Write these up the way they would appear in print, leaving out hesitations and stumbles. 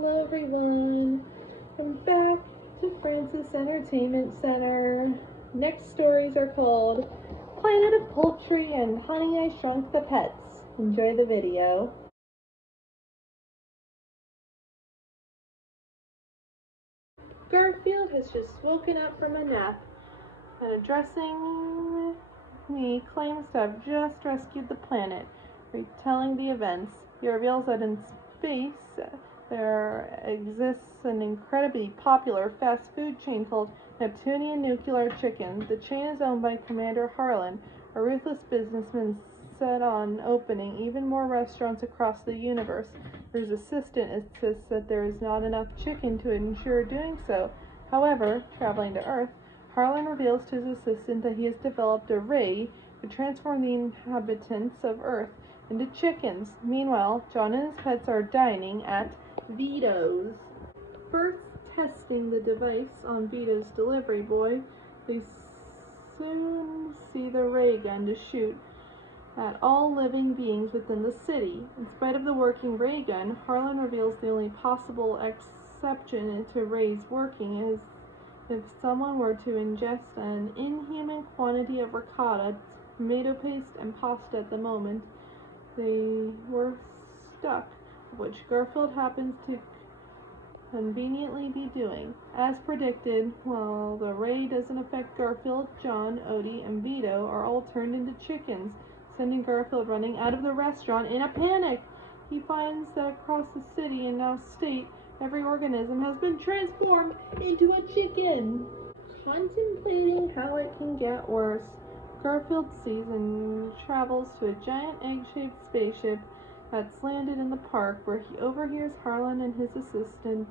Hello everyone, I'm back to Francis Entertainment Center. Next stories are called Planet of Poultry and Honey, I Shrunk the Pets. Enjoy the video. Garfield has just woken up from a nap and addressing me claims to have just rescued the planet, retelling the events. He reveals that in space there exists an incredibly popular fast food chain called Neptunian Nuclear Chicken. The chain is owned by Commander Harlan, a ruthless businessman set on opening even more restaurants across the universe. His assistant insists that there is not enough chicken to ensure doing so. However, traveling to Earth, Harlan reveals to his assistant that he has developed a ray to transform the inhabitants of Earth into chickens. Meanwhile, John and his pets are dining at Vito's. First testing the device on Vito's delivery boy, they soon see the ray gun to shoot at all living beings within the city. In spite of the working ray gun, Harlan reveals the only possible exception to Ray's working is if someone were to ingest an inhuman quantity of ricotta, tomato paste, and pasta at the moment they were stuck, which Garfield happens to conveniently be doing. As predicted, while the ray doesn't affect Garfield, John, Odie, and Vito are all turned into chickens, sending Garfield running out of the restaurant in a panic. He finds that across the city and now state, every organism has been transformed into a chicken. Contemplating how it can get worse, Garfield sees and travels to a giant egg-shaped spaceship that's landed in the park, where he overhears Harlan and his assistant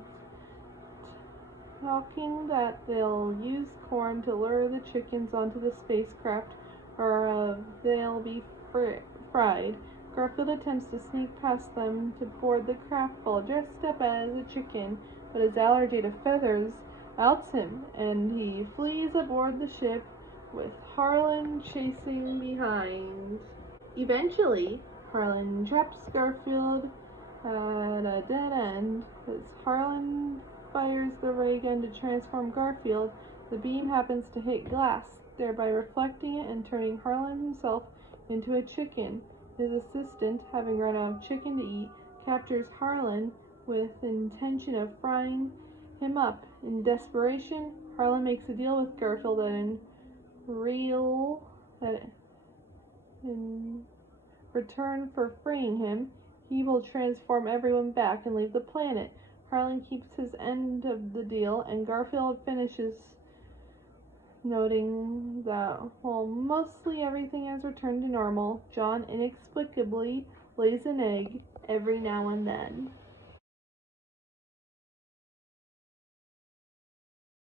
talking that they'll use corn to lure the chickens onto the spacecraft, or they'll be fried. Garfield attempts to sneak past them to board the craft while dressed up as a chicken, but his allergy to feathers outs him, and he flees aboard the ship with Harlan chasing behind. Eventually, Harlan traps Garfield at a dead end. As Harlan fires the ray gun to transform Garfield, the beam happens to hit glass, thereby reflecting it and turning Harlan himself into a chicken. His assistant, having run out of chicken to eat, captures Harlan with the intention of frying him up. In desperation, Harlan makes a deal with Garfield that in return for freeing him, he will transform everyone back and leave the planet. Harlan keeps his end of the deal, and Garfield finishes, noting that while mostly everything has returned to normal, John inexplicably lays an egg every now and then.